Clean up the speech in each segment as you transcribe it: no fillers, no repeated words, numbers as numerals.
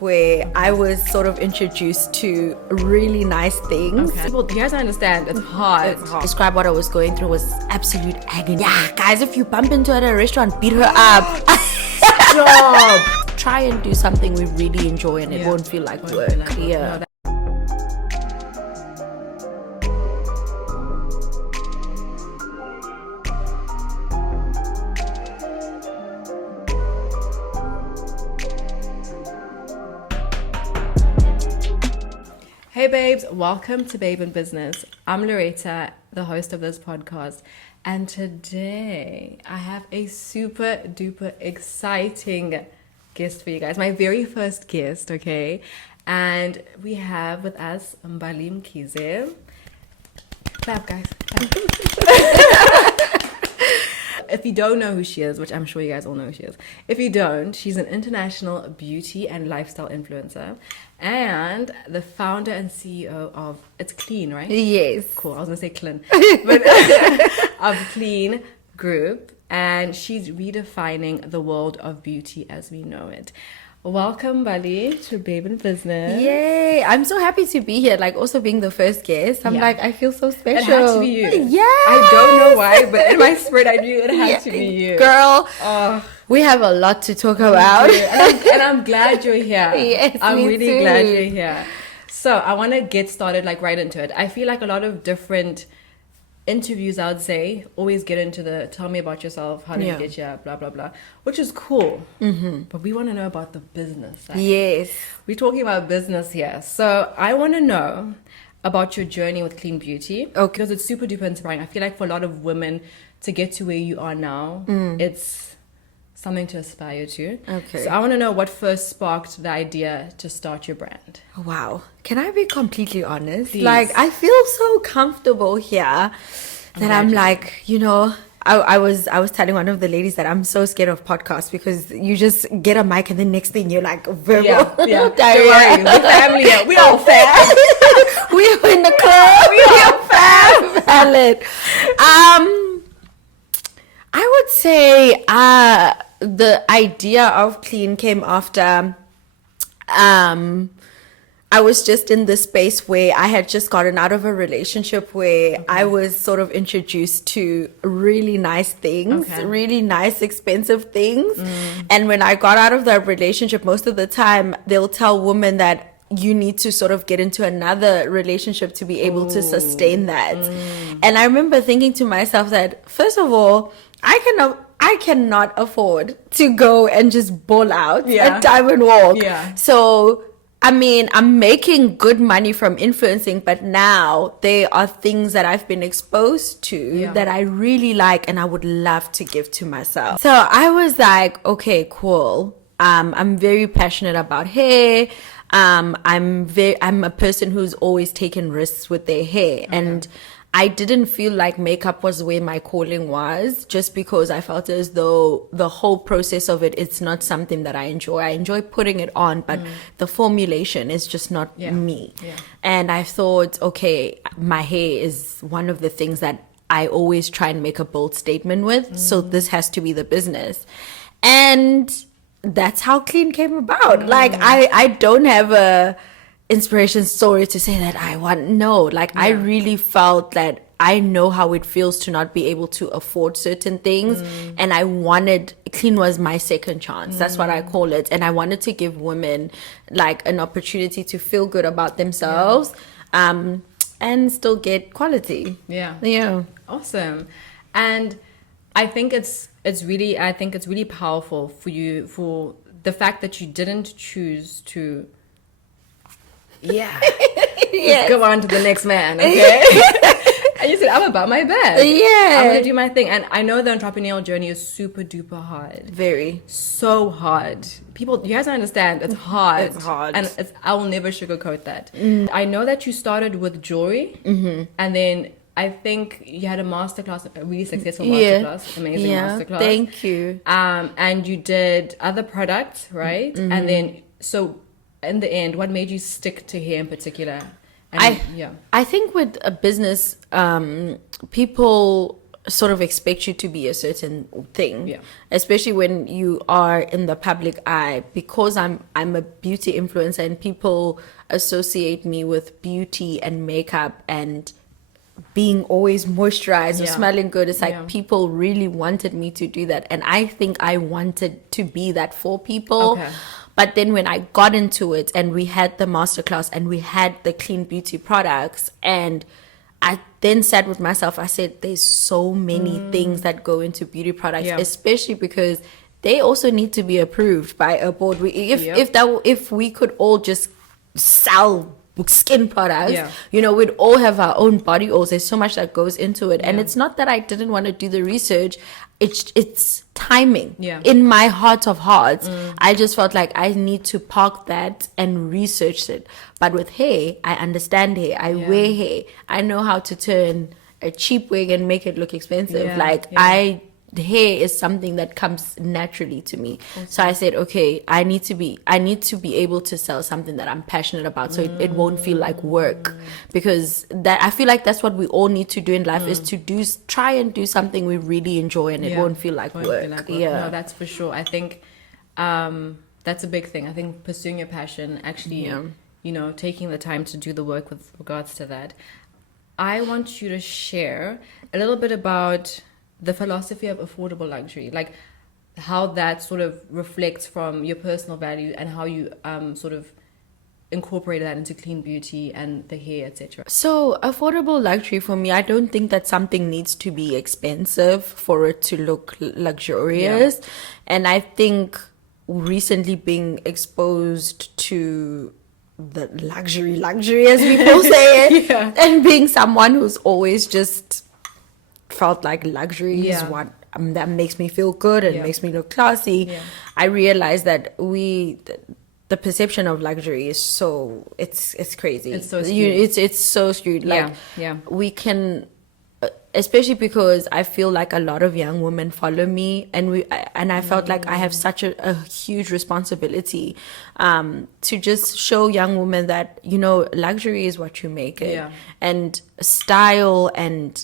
where I was sort of introduced to really nice things. Okay. People, you guys don't understand. It's hard. Describe what I was going through was absolute agony. Yeah, guys, if you bump into her at a restaurant, beat her up. Stop. Try and do something we really enjoy and it won't feel like work. Yeah. Hey babes, welcome to Babe in Business. I'm Loretta, the host of this podcast, and today I have a super duper exciting guest for you guys. My very first guest, okay? And we have with us Mbali Mkhize. Clap, guys. Clap. If you don't know who she is, which I'm sure you guys all know who she is, if you don't, she's an international beauty and lifestyle influencer and the founder and CEO of It's Clean, right? Yes. Cool. I was gonna say Clean, but of Clean Group, and she's redefining the world of beauty as we know it. Welcome, Mbali, to Babe in Business. Yay! I'm so happy to be here. Like, also being the first guest, I'm like, I feel so special. It had to be you. Yeah. I don't know why, but in my spirit, I knew it had to be you. Girl, we have a lot to talk about. And I'm glad you're here. Yes, I'm me really too. glad you're here. So I want to get started like right into it. I feel like a lot of different interviews, I would say, always get into the tell me about yourself, how did you get here, blah, blah, blah, which is cool. Mm-hmm. But we want to know about the business side. Yes. We're talking about business here. So I want to know about your journey with clean beauty. Okay. Because it's super duper inspiring. I feel like for a lot of women to get to where you are now, it's something to aspire to. Okay. So I want to know what first sparked the idea to start your brand. Wow. Can I be completely honest? Please. Like, I feel so comfortable here that I'm like, you know, I was telling one of the ladies that I'm so scared of podcasts because you just get a mic and the next thing you're like verbal Yeah. diarrhea. Don't worry. We're family here. We all fam. We're in the club. We are fam. Valid. I would say the idea of clean came after I was just in this space where I had just gotten out of a relationship where I was sort of introduced to really nice things, really nice, expensive things. And when I got out of that relationship, most of the time they'll tell women that you need to sort of get into another relationship to be able to sustain that. And I remember thinking to myself that, first of all, I cannot afford to go and just ball out at Diamond Walk. Yeah. So, I mean, I'm making good money from influencing, but now there are things that I've been exposed to that I really like and I would love to give to myself. So I was like, okay, cool. I'm very passionate about hair. I'm a person who's always taken risks with their hair, and I didn't feel like makeup was where my calling was, just because I felt as though the whole process of it, it's not something that I enjoy. I enjoy putting it on, but the formulation is just not me. Yeah. And I thought, okay, my hair is one of the things that I always try and make a bold statement with. So this has to be the business. And that's how Clean came about. Like, I don't have a inspiration story to say that I really felt that I know how it feels to not be able to afford certain things, and Clean was my second chance. That's what I call it. And I wanted to give women like an opportunity to feel good about themselves and still get quality. Yeah Awesome. And I think it's really powerful for you, for the fact that you didn't choose to let's go on to the next man, okay? And you said, I'm about my bed. I'm gonna do my thing. And I know the entrepreneurial journey is super duper hard. Very. So hard. People, you guys don't understand, it's hard. It's hard. And I will never sugarcoat that. I know that you started with jewelry, and then I think you had a masterclass, a really successful masterclass, amazing masterclass. Thank you. And you did other products, right? And then, so in the end, what made you stick to hair in particular? I think with a business, people sort of expect you to be a certain thing, Yeah. especially when you are in the public eye. Because I'm a beauty influencer and people associate me with beauty and makeup and being always moisturized or Yeah. smelling good. It's like Yeah. people really wanted me to do that, and I think I wanted to be that for people. Okay. But then when I got into it and we had the masterclass and we had the clean beauty products, and I then sat with myself, I said, there's so many things that go into beauty products, Yeah. especially because they also need to be approved by a board. If we could all just sell skin products, Yeah. we'd all have our own body oils. There's so much that goes into it. And Yeah. it's not that I didn't want to do the research. It's timing. Yeah. In my heart of hearts, I just felt like I need to park that and research it. But with hair, I understand hair. I wear hair. I know how to turn a cheap wig and make it look expensive. Yeah. Hair is something that comes naturally to me. So I said, okay, I need to be able to sell something that I'm passionate about, so it won't feel like work. Because that, I feel like that's what we all need to do in life, is to try and do something we really enjoy, and it won't feel like work. Yeah. No, that's for sure. I think that's a big thing. I think pursuing your passion, actually, taking the time to do the work with regards to that. I want you to share a little bit about the philosophy of affordable luxury, like how that sort of reflects from your personal value and how you sort of incorporate that into clean beauty and the hair, etc. So affordable luxury for me, I don't think that something needs to be expensive for it to look luxurious. Yeah. And I think recently being exposed to the luxury as people say it, Yeah. and being someone who's always just felt like luxury is Yeah. what that makes me feel good and Yeah. makes me look classy. Yeah. I realized that the perception of luxury is it's crazy. It's so skewed. It's so skewed. Like Yeah. we can, especially because I feel like a lot of young women follow me, and I felt like I have such a huge responsibility to just show young women that luxury is what you make it. Yeah. And style, and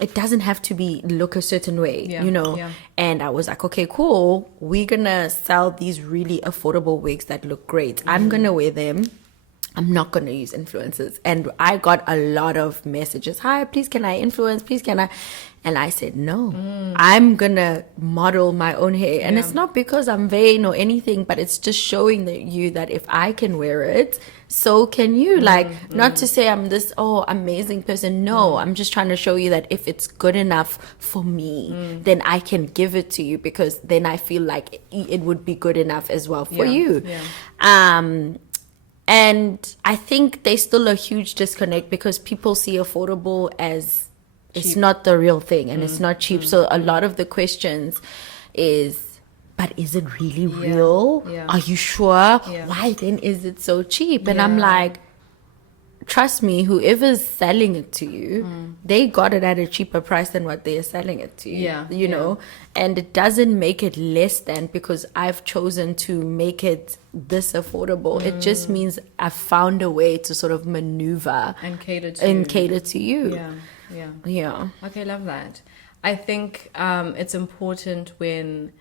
it doesn't have to look a certain way, Yeah, yeah. And I was like, okay, cool, we're gonna sell these really affordable wigs that look great. I'm gonna wear them. I'm not gonna use influencers. And I got a lot of messages, hi, please can I influence, please can I? And I said, no, I'm gonna model my own hair. And it's not because I'm vain or anything, but it's just showing you that if I can wear it, so can you. Not to say I'm this amazing person. No, I'm just trying to show you that if it's good enough for me, then I can give it to you, because then I feel like it would be good enough as well for you. Yeah. And I think there's still a huge disconnect, because people see affordable as it's Cheap. not the real thing, and it's not cheap. So a lot of the questions is, but is it really real? Yeah. Are you sure? Yeah. Why then is it so cheap? And I'm Yeah. like, trust me, whoever's selling it to you, they got it at a cheaper price than what they are selling it to you. Yeah, You know? And it doesn't make it less than because I've chosen to make it this affordable. It just means I've found a way to sort of maneuver And cater to you. Yeah. Yeah. Okay, love that. I think it's important when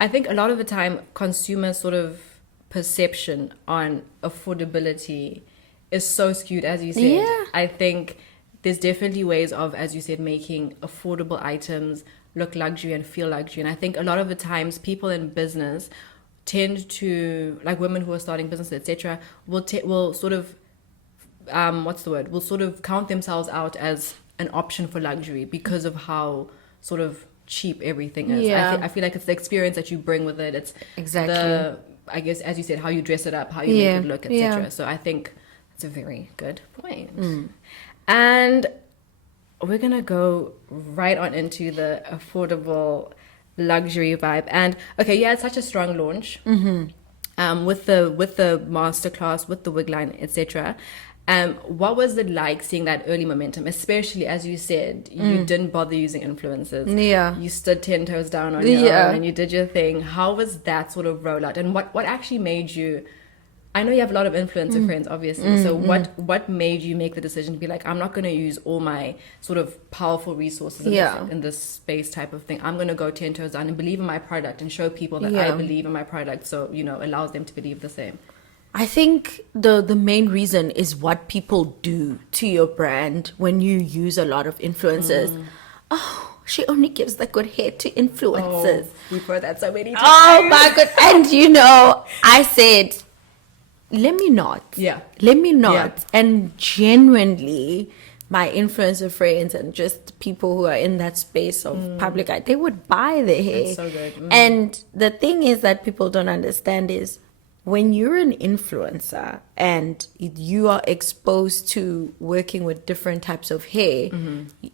I think a lot of the time consumer sort of perception on affordability is so skewed, as you said. Yeah. I think there's definitely ways of, as you said, making affordable items look luxury and feel luxury. And I think a lot of the times people in business tend to, like women who are starting businesses, etc., will sort of will sort of count themselves out as an option for luxury because of how sort of cheap everything is. Yeah. I feel like it's the experience that you bring with it. It's Exactly. I guess, as you said, how you dress it up, how you make it look, etc. Yeah. So I think that's a very good point. And we're gonna go right on into the affordable luxury vibe. And okay, you had such a strong launch with the masterclass, with the wig line, etc. What was it like seeing that early momentum, especially as you said, you didn't bother using influencers. Yeah. You stood 10 toes down on your own and you did your thing. How was that sort of rollout? And what actually made you I know you have a lot of influencer friends, obviously. So what made you make the decision to be like, I'm not going to use all my sort of powerful resources in this space type of thing. I'm going to go 10 toes down and believe in my product and show people that I believe in my product. So, allows them to believe the same. I think the main reason is what people do to your brand when you use a lot of influencers. Oh, she only gives the good hair to influencers. Oh, we've heard that so many times. Oh my God. And I said, let me not. Yeah. Let me not. Yeah. And genuinely, my influencer friends and just people who are in that space of public eye, they would buy the hair. That's so good. And the thing is that people don't understand is when you're an influencer and you are exposed to working with different types of hair,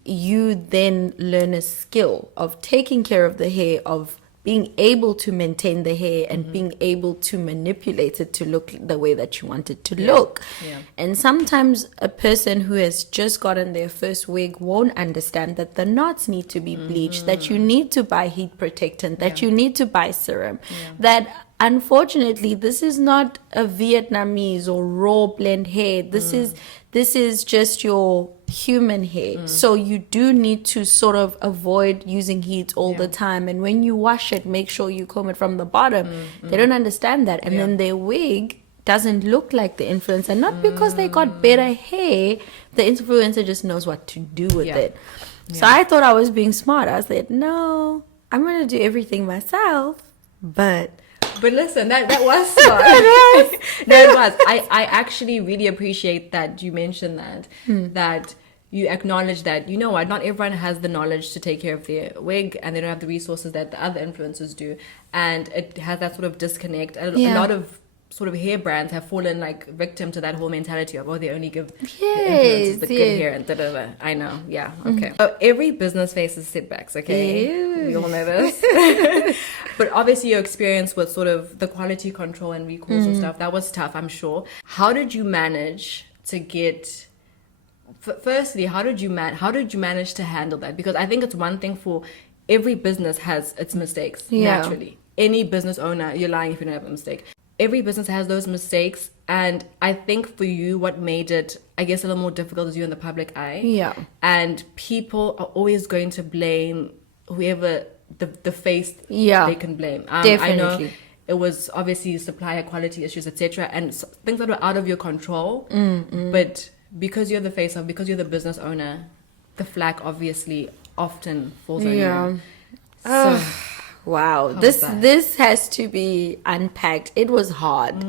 you then learn a skill of taking care of the hair, of being able to maintain the hair and being able to manipulate it to look the way that you want it to look. Yeah. And sometimes a person who has just gotten their first wig won't understand that the knots need to be bleached, that you need to buy heat protectant, that you need to buy serum, that unfortunately this is not a Vietnamese or raw blend hair. This is just your human hair. So you do need to sort of avoid using heat all the time, and when you wash it, make sure you comb it from the bottom. They don't understand that, and then their wig doesn't look like the influencer, not because they got better hair. The influencer just knows what to do with it. So I thought I was being smart. I said, no, I'm gonna do everything myself. But listen, that was smart. It was. I actually really appreciate that you mentioned that. That you acknowledge that, what, not everyone has the knowledge to take care of their wig, and they don't have the resources that the other influencers do. And it has that sort of disconnect. A lot of sort of hair brands have fallen like victim to that whole mentality of, they only give the influencers the good hair and da-da-da. I know. Yeah. Okay. So every business faces setbacks. Okay. We all know this. But obviously your experience with sort of the quality control and recalls and stuff, that was tough, I'm sure. How did you manage to get... Firstly, how did you manage to handle that? Because I think it's one thing for every business has its mistakes, naturally. Any business owner, you're lying if you don't have a mistake. Every business has those mistakes, and I think for you, what made it, I guess, a little more difficult is you're in the public eye. Yeah. And people are always going to blame whoever the face they can blame. Definitely. I know it was obviously supplier quality issues, etc., and things that were out of your control. But because you're the business owner, the flack obviously often falls on you. So, wow, this has to be unpacked. It was hard.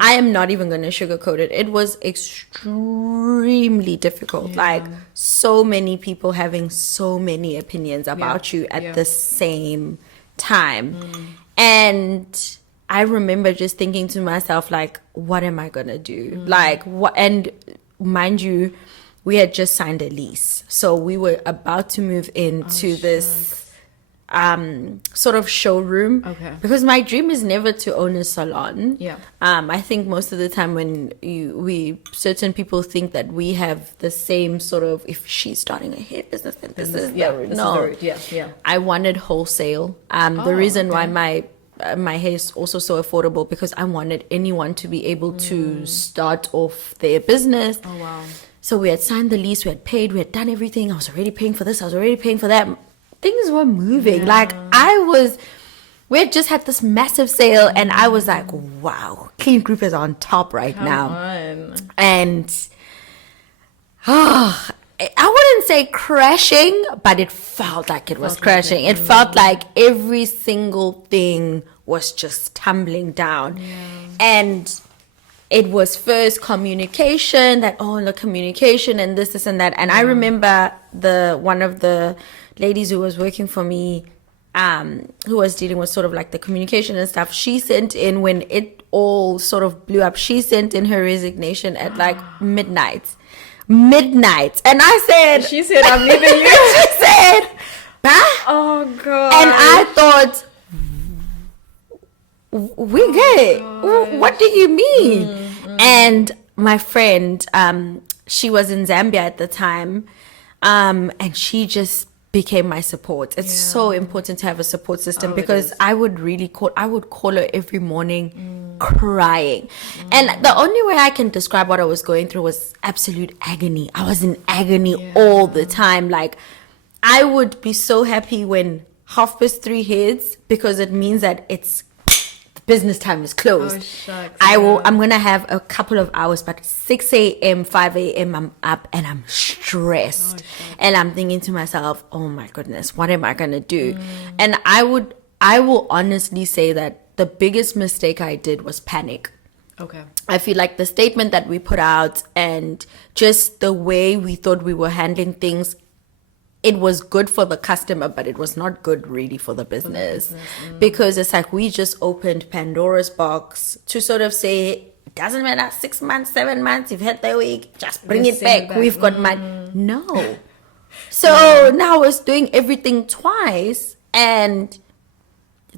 I am not even going to sugarcoat it. It was extremely difficult. Like so many people having so many opinions about you at the same time. And I remember just thinking to myself, like, what am I going to do? Like, what? And mind you, we had just signed a lease. So we were about to move into this sort of showroom. Because my dream is never to own a salon. I think most of the time when certain people think that we have the same sort of, if she's starting a hair business, then this is the route. No, I wanted wholesale. The reason why my hair is also so affordable, because I wanted anyone to be able to start off their business. So we had signed the lease, we had paid, we had done everything. I was already paying for this, I was already paying for that. Things were moving. Like we had just had this massive sale, and I was like, wow, Clean Group is on top right now. And I wouldn't say crashing, but it felt like it was crashing. It felt like every single thing was just tumbling down. And it was first communication, communication and this and that. And I remember one of the ladies who was working for me, who was dealing with sort of like the communication and stuff, she sent in, when it all sort of blew up, she sent in her resignation at like midnight. And I said, she said, I'm leaving you. She said, bah? Oh God. And I thought, we good. What do you mean? And my friend, she was in Zambia at the time, and she just became my support. It's so important to have a support system, because I would call her every morning crying. And the only way I can describe what I was going through was absolute agony. I was in agony all the time. Like, I would be so happy when 3:30 hits, because it means that it's business time is closed. Oh, shucks, I'm gonna have a couple of hours, but 6 a.m., 5 a.m. I'm up and I'm stressed. And I'm thinking to myself, oh my goodness, what am I gonna do? And I will honestly say that the biggest mistake I did was panic. Okay. I feel like the statement that we put out and just the way we thought we were handling things, it was good for the customer, but it was not good really for the business. Because it's like we just opened Pandora's box to sort of say, it doesn't matter, 6 months, 7 months, you've had the week, just bring it back. We've got money. No. So now I was doing everything twice, and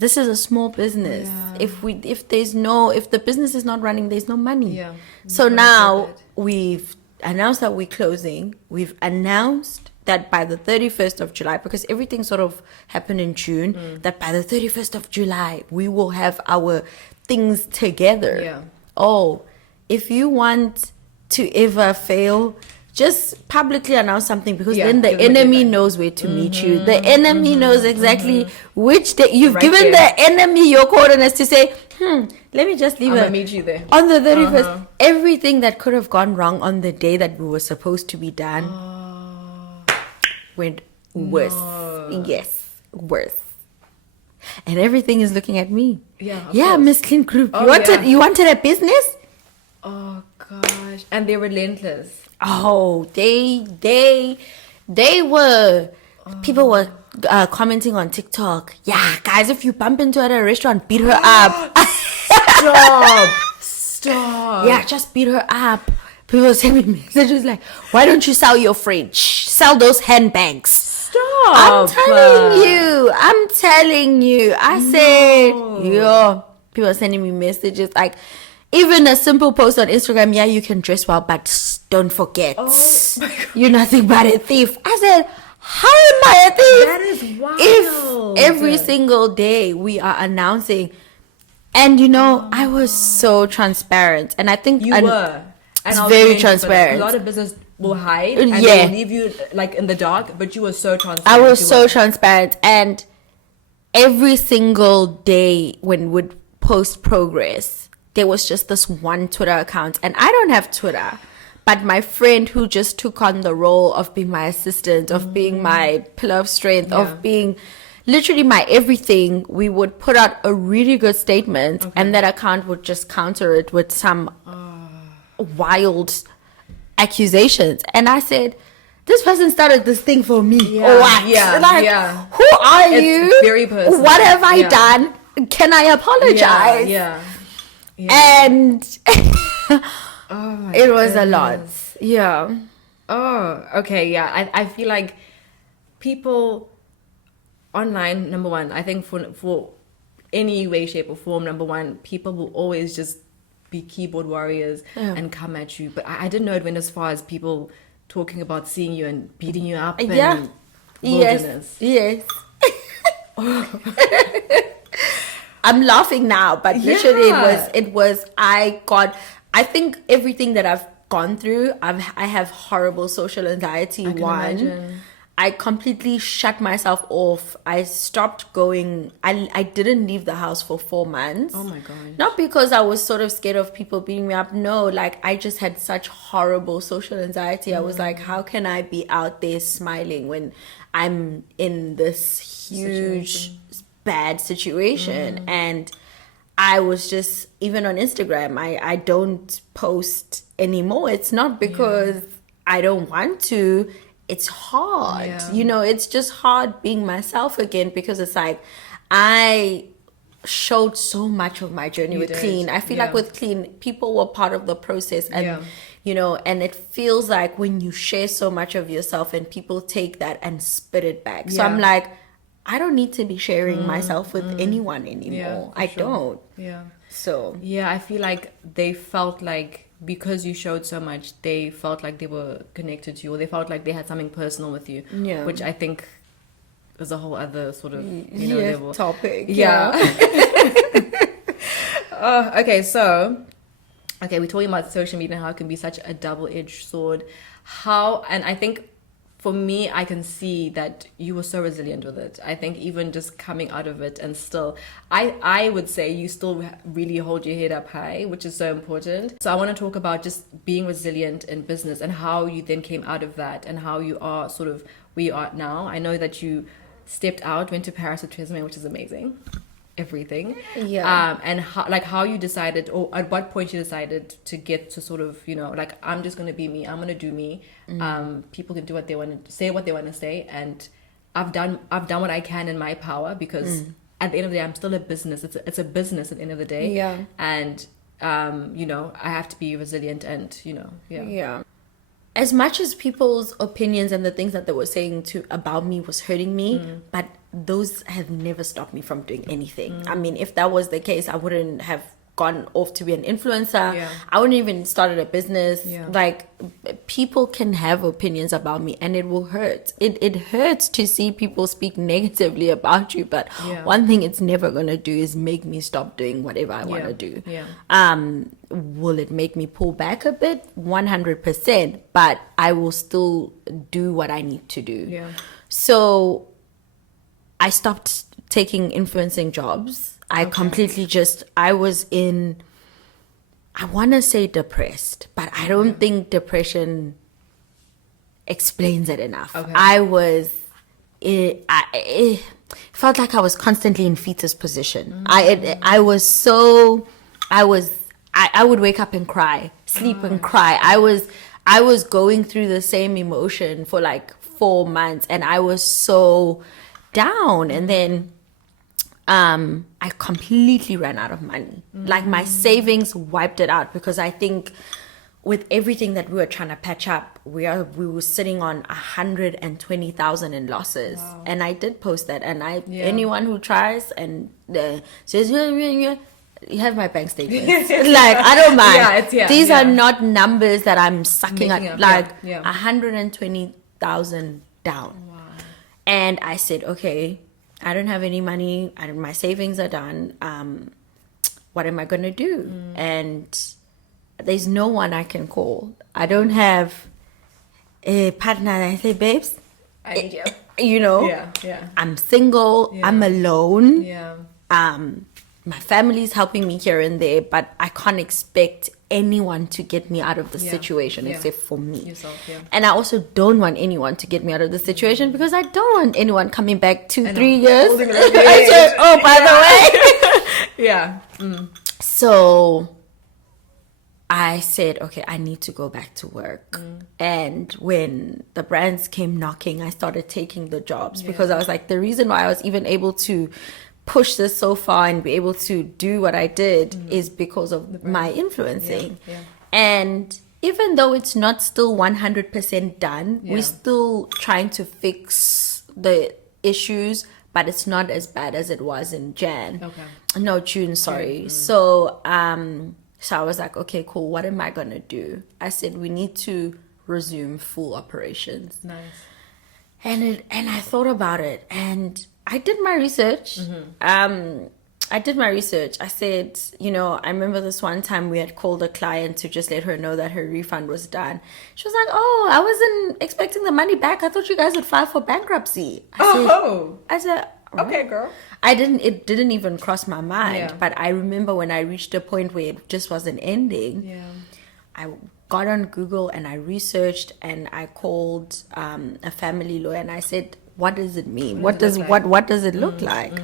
this is a small business. If the business is not running, there's no money. So now we've announced that we're closing. We've announced that by the 31st of July, because everything sort of happened in June, that by the 31st of July, we will have our things together. Oh, if you want to ever fail, just publicly announce something, because then the enemy knows where to meet you. The enemy knows exactly which day you've given the enemy your coordinates to say, let me just leave it. Meet you there on the 31st. Everything that could have gone wrong on the day that we were supposed to be done went worse. Yes, worse. And everything is looking at me. Miss Clean Group. You wanted a business? Oh gosh. And they're relentless. Oh, they were. People were commenting on TikTok. Yeah, guys, if you bump into her at a restaurant, beat her up. Stop. Yeah, just beat her up. People send me messages like, why don't you sell your fridge? Sell those handbags. Stop. I'm telling you. I said, people are sending me messages like, even a simple post on Instagram, you can dress well, but don't forget, you're nothing but a thief. I said, how am I a thief? That is wild. If every single day we are announcing, and I was so transparent, and I think you were. And it's very transparent. A lot of business will hide and they will leave you like in the dark, but you were so transparent. I was so transparent, and every single day when we'd post progress, there was just this one Twitter account, and I don't have Twitter, but my friend who just took on the role of being my assistant, of being my pillar of strength, of being literally my everything, we would put out a really good statement, and that account would just counter it with some wild accusations. And I said, this person started this thing for me. Or what? Who are you? Very personal. What have I done? Can I apologize? And it was a lot. I feel like people online, number one, I think for any way, shape or form, number one, people will always just be keyboard warriors and come at you. But I didn't know it went as far as people talking about seeing you and beating you up and wilderness. Yes. I'm laughing now, but literally I think everything that I've gone through, I have horrible social anxiety. I can imagine. I completely shut myself off. I stopped going. I didn't leave the house for 4 months. Oh my God. Not because I was sort of scared of people beating me up. No, like I just had such horrible social anxiety. I was like, how can I be out there smiling when I'm in this huge bad situation? And I was just, even on Instagram, I don't post anymore. It's not because I don't want to. It's hard, it's just hard being myself again, because it's like I showed so much of my journey with Clean. I feel like with Clean, people were part of the process, and and it feels like when you share so much of yourself and people take that and spit it back. So I'm like, I don't need to be sharing myself with anyone anymore. I don't. So I feel like they felt like, because you showed so much, they felt like they were connected to you, or they felt like they had something personal with you, which I think is a whole other sort of, level. Topic. Yeah. Okay, so we're talking about social media and how it can be such a double-edged sword. And I think for me, I can see that you were so resilient with it. I think even just coming out of it and still, I would say you still really hold your head up high, which is so important. So I want to talk about just being resilient in business and how you then came out of that and how you are sort of where you are now. I know that you stepped out, went to Paris with Tresemme, which is amazing. Everything. Yeah. And how you decided, or at what point you decided to get to sort of, I'm just going to be me. I'm going to do me. People can do what they want to say, what they want to say. And I've done what I can in my power, because at the end of the day, I'm still a business. It's a business at the end of the day. Yeah. And, I have to be resilient and, Yeah. As much as people's opinions and the things that they were saying about me was hurting me, but those have never stopped me from doing anything. I mean, if that was the case, I wouldn't have gone off to be an influencer. Yeah. I wouldn't even started a business. Yeah. Like, people can have opinions about me and it will hurt. It hurts to see people speak negatively about you, but one thing it's never going to do is make me stop doing whatever I want to do. Yeah. Will it make me pull back a bit? 100%, but I will still do what I need to do. Yeah. So I stopped taking influencing jobs. I completely I was in, I want to say depressed, but I don't think depression explains it enough. Okay. It felt like I was constantly in fetus position. I would wake up and cry, sleep and cry. I was going through the same emotion for like 4 months, and I was so down. And then I completely ran out of money. Like, my savings wiped it out, because I think with everything that we were trying to patch up, we were sitting on 120,000 in losses. Wow. And I did post that, and anyone who tries and says, you have my bank statements. Like, I don't mind. These are not numbers that I'm sucking at. Like, 120,000 down. Wow. And I said, okay, I don't have any money. My savings are done. What am I going to do? And there's no one I can call. I don't have a partner. I say, babes, I need you. Yeah. I'm single. Yeah. I'm alone. Yeah. My family's helping me here and there, but I can't expect anyone to get me out of the situation except for me. Yourself, yeah. And I also don't want anyone to get me out of the situation, because I don't want anyone coming back 2-3 years. I said, oh, by the way. Yeah. So I said, okay, I need to go back to work. And when the brands came knocking, I started taking the jobs, because I was like, the reason why I was even able to push this so far and be able to do what I did is because of my influencing. Yeah. And even though it's not still 100% done, we're still trying to fix the issues, but it's not as bad as it was in June, sorry. So I was like, okay, cool, what am I gonna do? I said, we need to resume full operations. Nice. And I thought about it, and I did my research. I said, I remember this one time we had called a client to just let her know that her refund was done. She was like, oh, I wasn't expecting the money back. I thought you guys would file for bankruptcy. I said, okay, girl. It didn't even cross my mind. Yeah. But I remember when I reached a point where it just wasn't ending, I got on Google and I researched, and I called a family lawyer, and I said, what does it mean? What does it look like?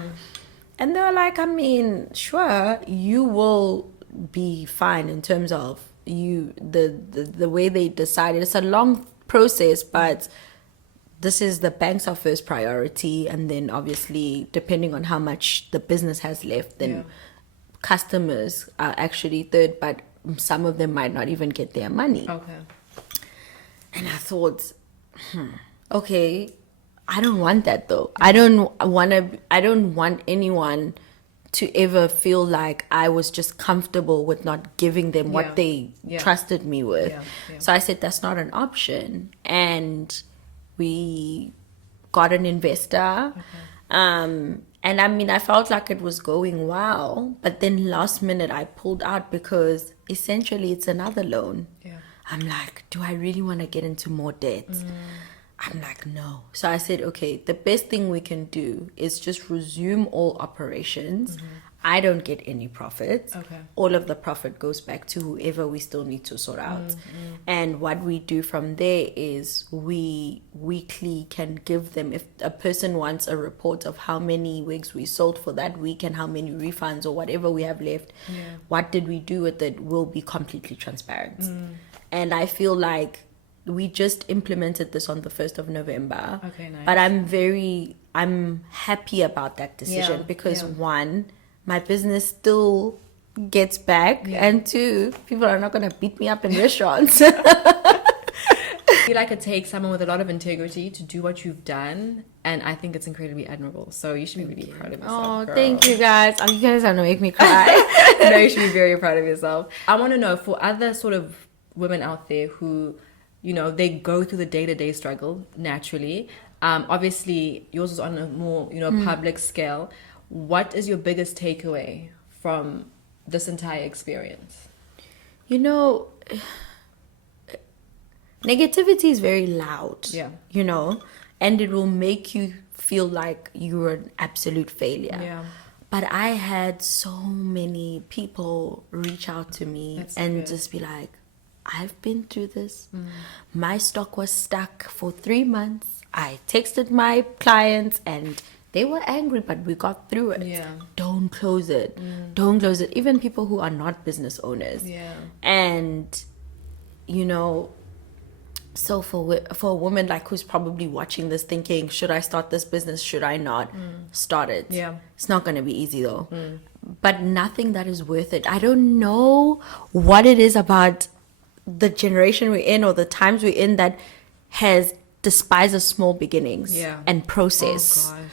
And they were like, I mean, sure, you will be fine in terms of the way they decided. It's a long process, but this is the bank's our first priority, and then obviously depending on how much the business has left, then customers are actually third, but some of them might not even get their money. Okay. And I thought, okay, I don't want that though. I don't want anyone to ever feel like I was just comfortable with not giving them what they trusted me with. So I said, that's not an option. And we got an investor. And I mean, I felt like it was going well, but then last minute I pulled out because essentially it's another loan. Yeah. I'm like, do I really want to get into more debt? I'm like, no. So I said, okay, the best thing we can do is just resume all operations. I don't get any profits. Okay. All of the profit goes back to whoever we still need to sort out. And what we do from there is we weekly can give them, if a person wants a report of how many wigs we sold for that week and how many refunds or whatever we have left, what did we do with it, will be completely transparent. And I feel like we just implemented this on the 1st of November. Okay, nice. But I'm happy about that decision because one, my business still gets back, and two, people are not going to beat me up in restaurants. I feel like it takes someone with a lot of integrity to do what you've done, and I think it's incredibly admirable. So you should be really proud of yourself. Oh, girl. thank you guys. You guys are going to make me cry. No, you should be very proud of yourself. I want to know, for other sort of women out there who, you know, they go through the day-to-day struggle naturally. Obviously, yours is on a more, you know, public scale. What is your biggest takeaway from this entire experience? You know, negativity is very loud. Yeah. You know, and it will make you feel like you're an absolute failure. Yeah. But I had so many people reach out to me just be like, I've been through this. My stock was stuck for 3 months. I texted my clients and they were angry, but we got through it. Yeah. Don't close it. Don't close it. Even people who are not business owners. Yeah. And, you know, so for a woman like who's probably watching this thinking, should I start this business? Should I not? Start it. Yeah. It's not going to be easy though. But nothing that is worth it. I don't know what it is about the generation we're in or the times we're in that has despises small beginnings and process. Oh, gosh.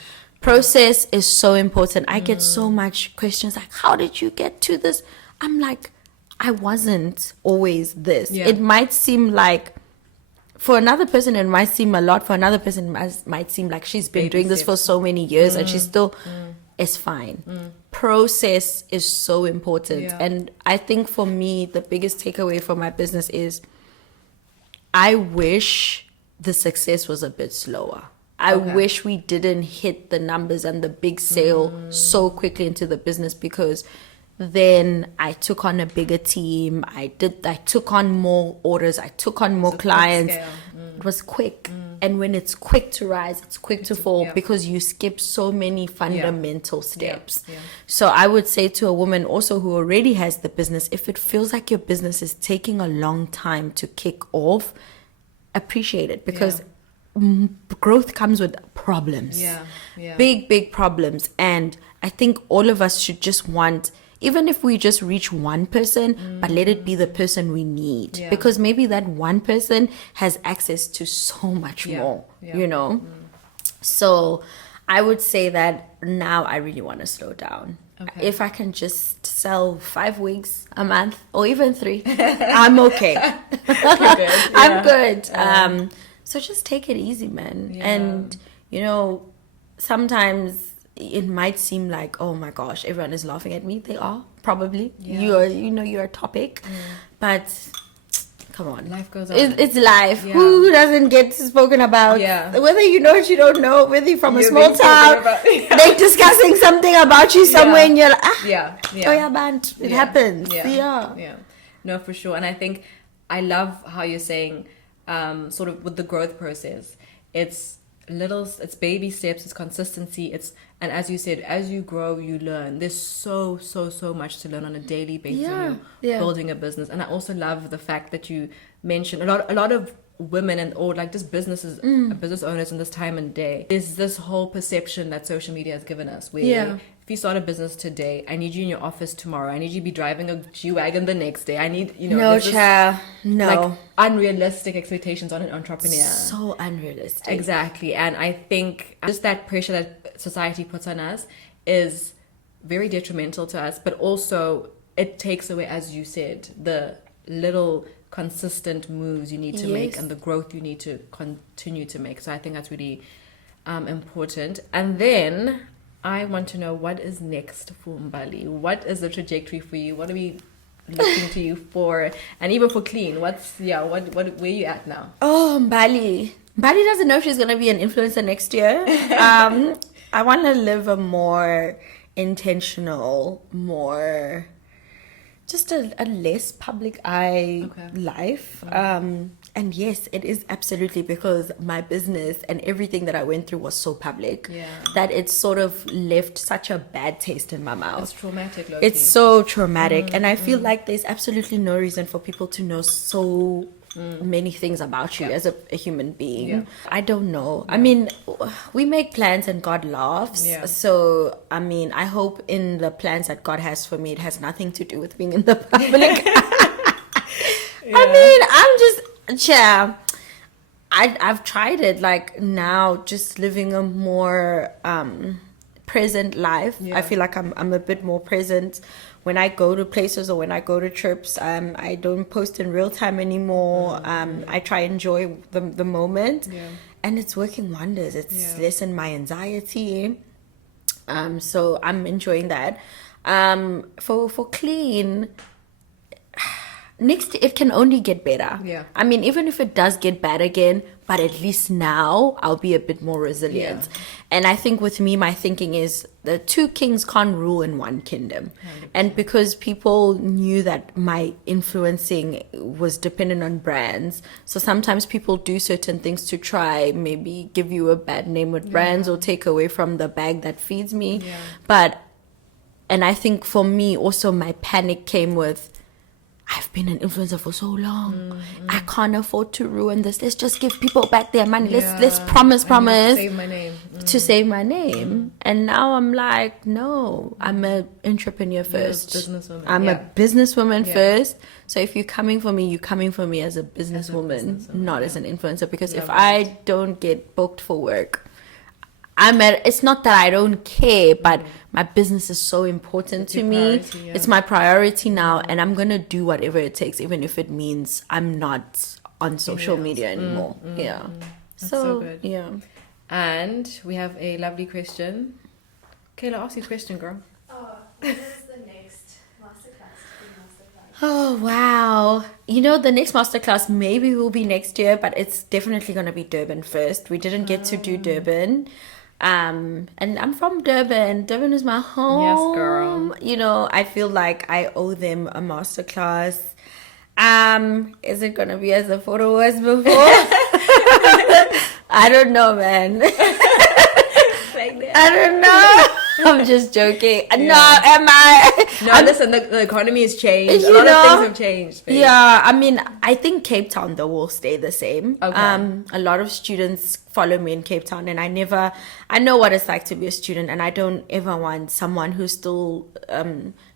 Process is so important. I get so much questions like, how did you get to this? I'm like, I wasn't always this. Yeah. It might seem like, for another person, it might seem a lot. For another person, it might seem like she's been doing this for so many years and she's still, it's fine. Process is so important. Yeah. And I think for me, the biggest takeaway from my business is I wish the success was a bit slower. I wish we didn't hit the numbers and the big sale so quickly into the business, because then I took on a bigger team. I took on more orders. I took on more clients. It was quick. And when it's quick to rise, it's quick to fall because you skip so many fundamental steps. Yeah. So I would say to a woman also who already has the business, if it feels like your business is taking a long time to kick off, appreciate it, because growth comes with problems. Big problems. And I think all of us should just want, even if we just reach one person, but let it be the person we need, because maybe that one person has access to so much more, you know. So I would say that now I really want to slow down. If I can just sell 5 weeks a month or even 3, I'm okay. I'm good. So just take it easy, man. And, you know, sometimes it might seem like, oh my gosh, everyone is laughing at me. They are, probably. You're a topic. But come on. Life goes on. It's life. Who doesn't get spoken about? Whether you know it, you don't know, whether you're from a small town, they're discussing something about you somewhere and you're like, oh yeah, band. It happens. Yeah. No, for sure. And I think I love how you're saying, sort of with the growth process, it's baby steps, it's consistency, and as you said, as you grow, you learn. There's so much to learn on a daily basis when you're building a business. And I also love the fact that you mentioned a lot of women or like just business owners in this time and day. There's this whole perception that social media has given us where if you start a business today, I need you in your office tomorrow. I need you to be driving a G-Wagon the next day. I need, like unrealistic expectations on an entrepreneur. So unrealistic. Exactly. And I think just that pressure that society puts on us is very detrimental to us, but also it takes away, as you said, the little consistent moves you need to make and the growth you need to continue to make. So I think that's really important. And then I want to know, what is next for Mbali? What is the trajectory for you? What are we looking to you for? And even for clean, where are you at now? Oh, Mbali doesn't know if she's gonna be an influencer next year. I want to live a more intentional, more just a less public eye life. And yes, it is absolutely because my business and everything that I went through was so public that it sort of left such a bad taste in my mouth. It's traumatic, Loki. It's so traumatic. And I feel like there's absolutely no reason for people to know so many things about you as a human being. I don't know. I mean, we make plans and God laughs. So, I mean, I hope in the plans that God has for me, it has nothing to do with being in the public. I mean, I'm just, I've tried it, like now just living a more present life. I feel like I'm a bit more present when I go to places or when I go to trips. I don't post in real time anymore. I try enjoy the moment, and it's working wonders. It's lessened my anxiety. So I'm enjoying that. For clean, next it can only get better. I mean, even if it does get bad again, but at least now I'll be a bit more resilient. And I think with me, my thinking is the two kings can't rule in one kingdom. 100%. And because people knew that my influencing was dependent on brands, so sometimes people do certain things to try maybe give you a bad name with brands or take away from the bag that feeds me. And I think for me also, my panic came with, I've been an influencer for so long. I can't afford to ruin this. Let's just give people back their money. Let's promise save my name. to save my name. And now I'm like, no, I'm an entrepreneur first. I'm a businesswoman first. So if you're coming for me, you're coming for me as a businesswoman, not as an influencer. Because if I don't get booked for work, it's not that I don't care, but my business is so important to me. It's my priority now, and I'm going to do whatever it takes, even if it means I'm not on social media anymore. That's so good. And we have a lovely question. Kayla, ask your question, girl. What is the next masterclass? Oh, wow. You know, the next masterclass maybe will be next year, but it's definitely going to be Durban first. We didn't get to do Durban. And I'm from Durban. Durban is my home. Yes, girl. You know, I feel like I owe them a masterclass. Is it gonna be as the photo was before? I don't know, man. I don't know. I'm just joking. No, am I? No, listen, the economy has changed. A lot of things have changed. Babe. Yeah, I mean, I think Cape Town, though, will stay the same. A lot of students follow me in Cape Town, and I know what it's like to be a student, and I don't ever want someone who's still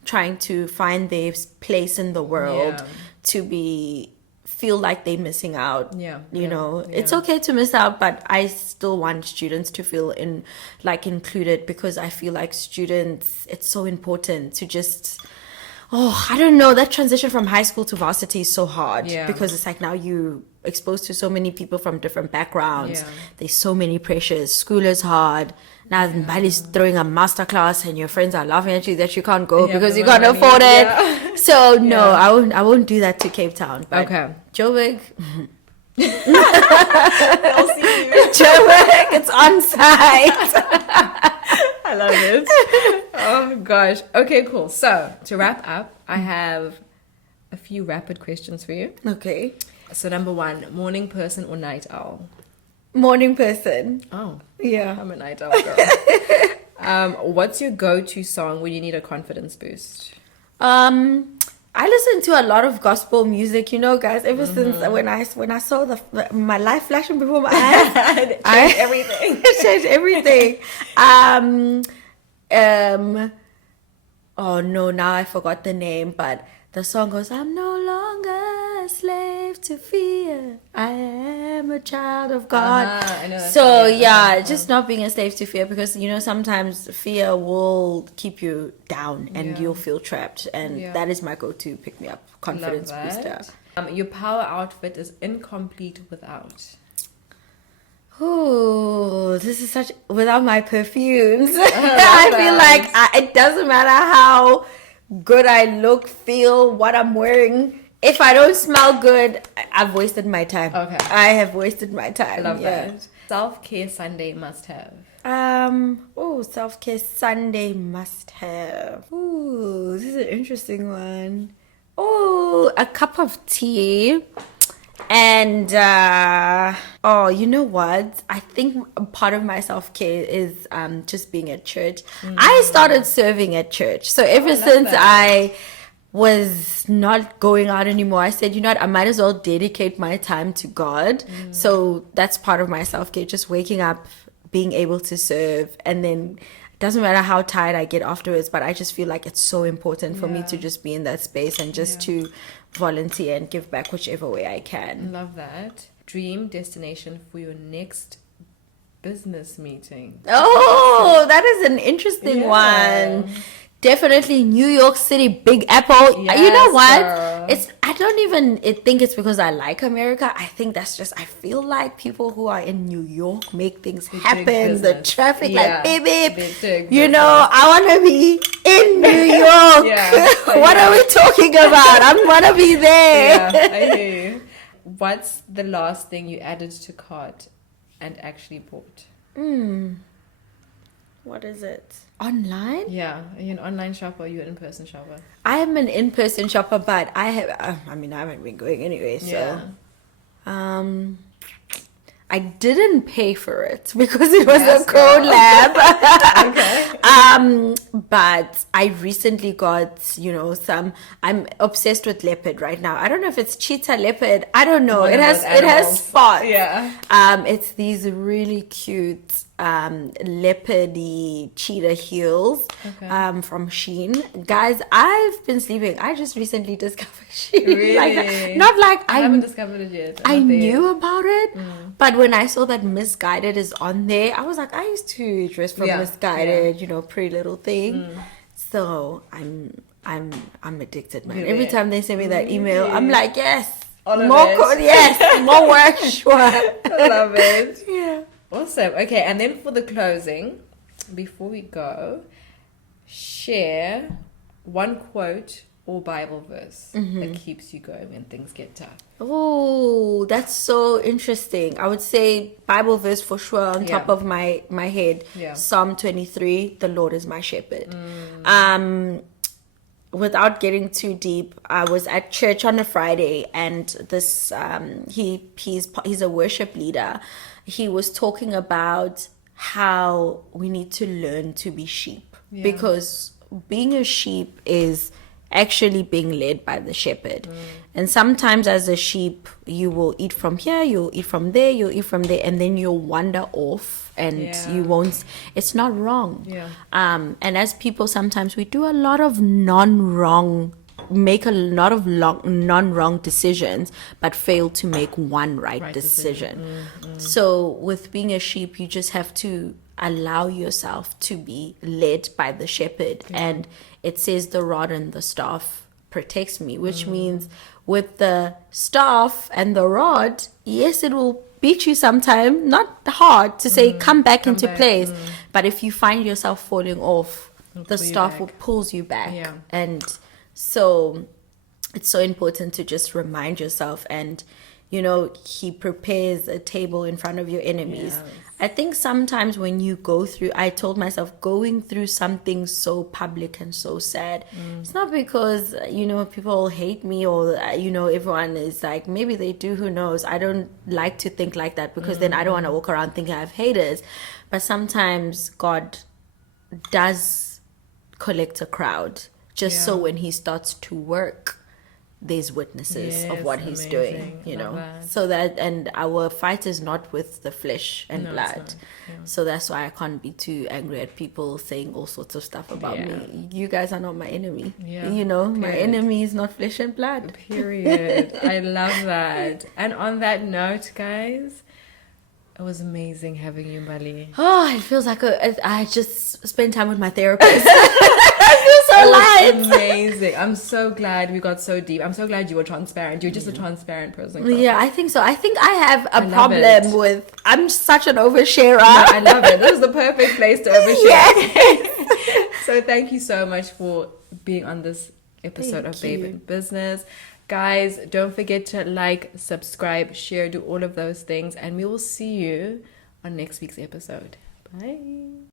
trying to find their place in the world to feel like they're missing out. You know, it's okay to miss out, but I still want students to feel included, because I feel like students, it's so important to just, I don't know, that transition from high school to varsity is so hard, because it's like now you exposed to so many people from different backgrounds. There's so many pressures. School is hard. Now Mbali's throwing a masterclass and your friends are laughing at you that you can't go because you can't afford it. So no, I won't do that to Cape Town. But Joburg. I'll see you. Joburg, it's on site. I love it. Oh gosh. Okay, cool. So to wrap up, I have a few rapid questions for you. Okay. So number 1, morning person or night owl? Morning person. Oh. Yeah. I'm a night owl girl. What's your go-to song when you need a confidence boost? I listen to a lot of gospel music, you know, guys. Ever since when I saw my life flashing before my eyes, it changed everything. It changed everything. Oh no, now I forgot the name, but the song goes, "I'm no longer a slave to fear. I am a child of God." I know that So song, just not being a slave to fear, because you know sometimes fear will keep you down and you'll feel trapped, and that is my go-to pick me up confidence booster. Your power outfit is incomplete without. Oh, this is such without my perfumes. I feel like it doesn't matter how good I look, feel, what I'm wearing. If I don't smell good, I've wasted my time. Okay. I have wasted my time. Love that. Self-care Sunday must have. Self-care Sunday must have. Ooh, this is an interesting one. Oh, a cup of tea. And you know what? I think part of my self-care is just being at church. I started serving at church. So ever since I was not going out anymore, I said, you know what, I might as well dedicate my time to God. So that's part of my self-care, just waking up, being able to serve, and then it doesn't matter how tired I get afterwards, but I just feel like it's so important for me to just be in that space and just to volunteer and give back whichever way I can. Love that. Dream destination for your next business meeting. Oh, that is an interesting one. Definitely New York City, Big Apple. Yes, you know what? girl. I don't even think it's because I like America. I think that's just, I feel like people who are in New York make things happen. The traffic, like, baby, you know, I want to be in New York. What are we talking about? I want to be there. Yeah, I hear you. What's the last thing you added to cart and actually bought? What is it? Online? Yeah. Are you an online shopper or are you an in-person shopper? I am an in-person shopper, but I haven't been going anyway, so I didn't pay for it because it was a collab. But I recently got, I'm obsessed with leopard right now. I don't know if it's cheetah leopard. I don't know. It has spots. Yeah. It's these really cute leopardy cheetah heels from Shein. Guys, I've been sleeping. I just recently discovered Shein. Really? Not like I haven't discovered it yet. I knew about it, but when I saw that Misguided is on there, I was like, I used to dress from Misguided, Pretty Little Thing. So I'm addicted, man. Every time they send me that email, I'm like, yes, more code, yes, more work, sure. I love it. Yeah. Awesome. Okay, and then for the closing, before we go, share one quote or Bible verse that keeps you going when things get tough. Oh, that's so interesting. I would say Bible verse for sure on top of my head. Yeah. Psalm 23, the Lord is my shepherd. Without getting too deep, I was at church on a Friday, and this he's a worship leader. He was talking about how we need to learn to be sheep, because being a sheep is actually being led by the shepherd. And sometimes as a sheep, you will eat from here, you'll eat from there, and then you'll wander off, and you won't, it's not wrong. And as people, sometimes we do a lot of non-wrong decisions, but fail to make one right decision. So with being a sheep, you just have to allow yourself to be led by the shepherd. And it says the rod and the staff protects me, which means with the staff and the rod, yes, it will beat you sometime, not hard to say come back into place, but if you find yourself falling off, the staff will pulls you back. And so it's so important to just remind yourself. And he prepares a table in front of your enemies. I think sometimes when you go through, I told myself, going through something so public and so sad, it's not because, people hate me or, everyone is like, maybe they do, who knows. I don't like to think like that, because then I don't want to walk around thinking I have haters. But sometimes God does collect a crowd just so when he starts to work, there's witnesses of what he's doing, so that, and our fight is not with the flesh and blood. So that's why I can't be too angry at people saying all sorts of stuff about me. You guys are not my enemy. My enemy is not flesh and blood. Period. I love that. And on that note, guys, it was amazing having you, Mbali. Oh, it feels like I just spent time with my therapist. I feel so light. Amazing. fantastic. I'm so glad we got so deep. I'm so glad you were transparent. You're just a transparent person. Girl. Yeah, I think so. I think I have a love problem it. with, I'm such an oversharer. No, I love it. This is the perfect place to overshare. Yes. So thank you so much for being on this episode of Babe in Business. Guys, don't forget to like, subscribe, share, do all of those things. And we will see you on next week's episode. Bye.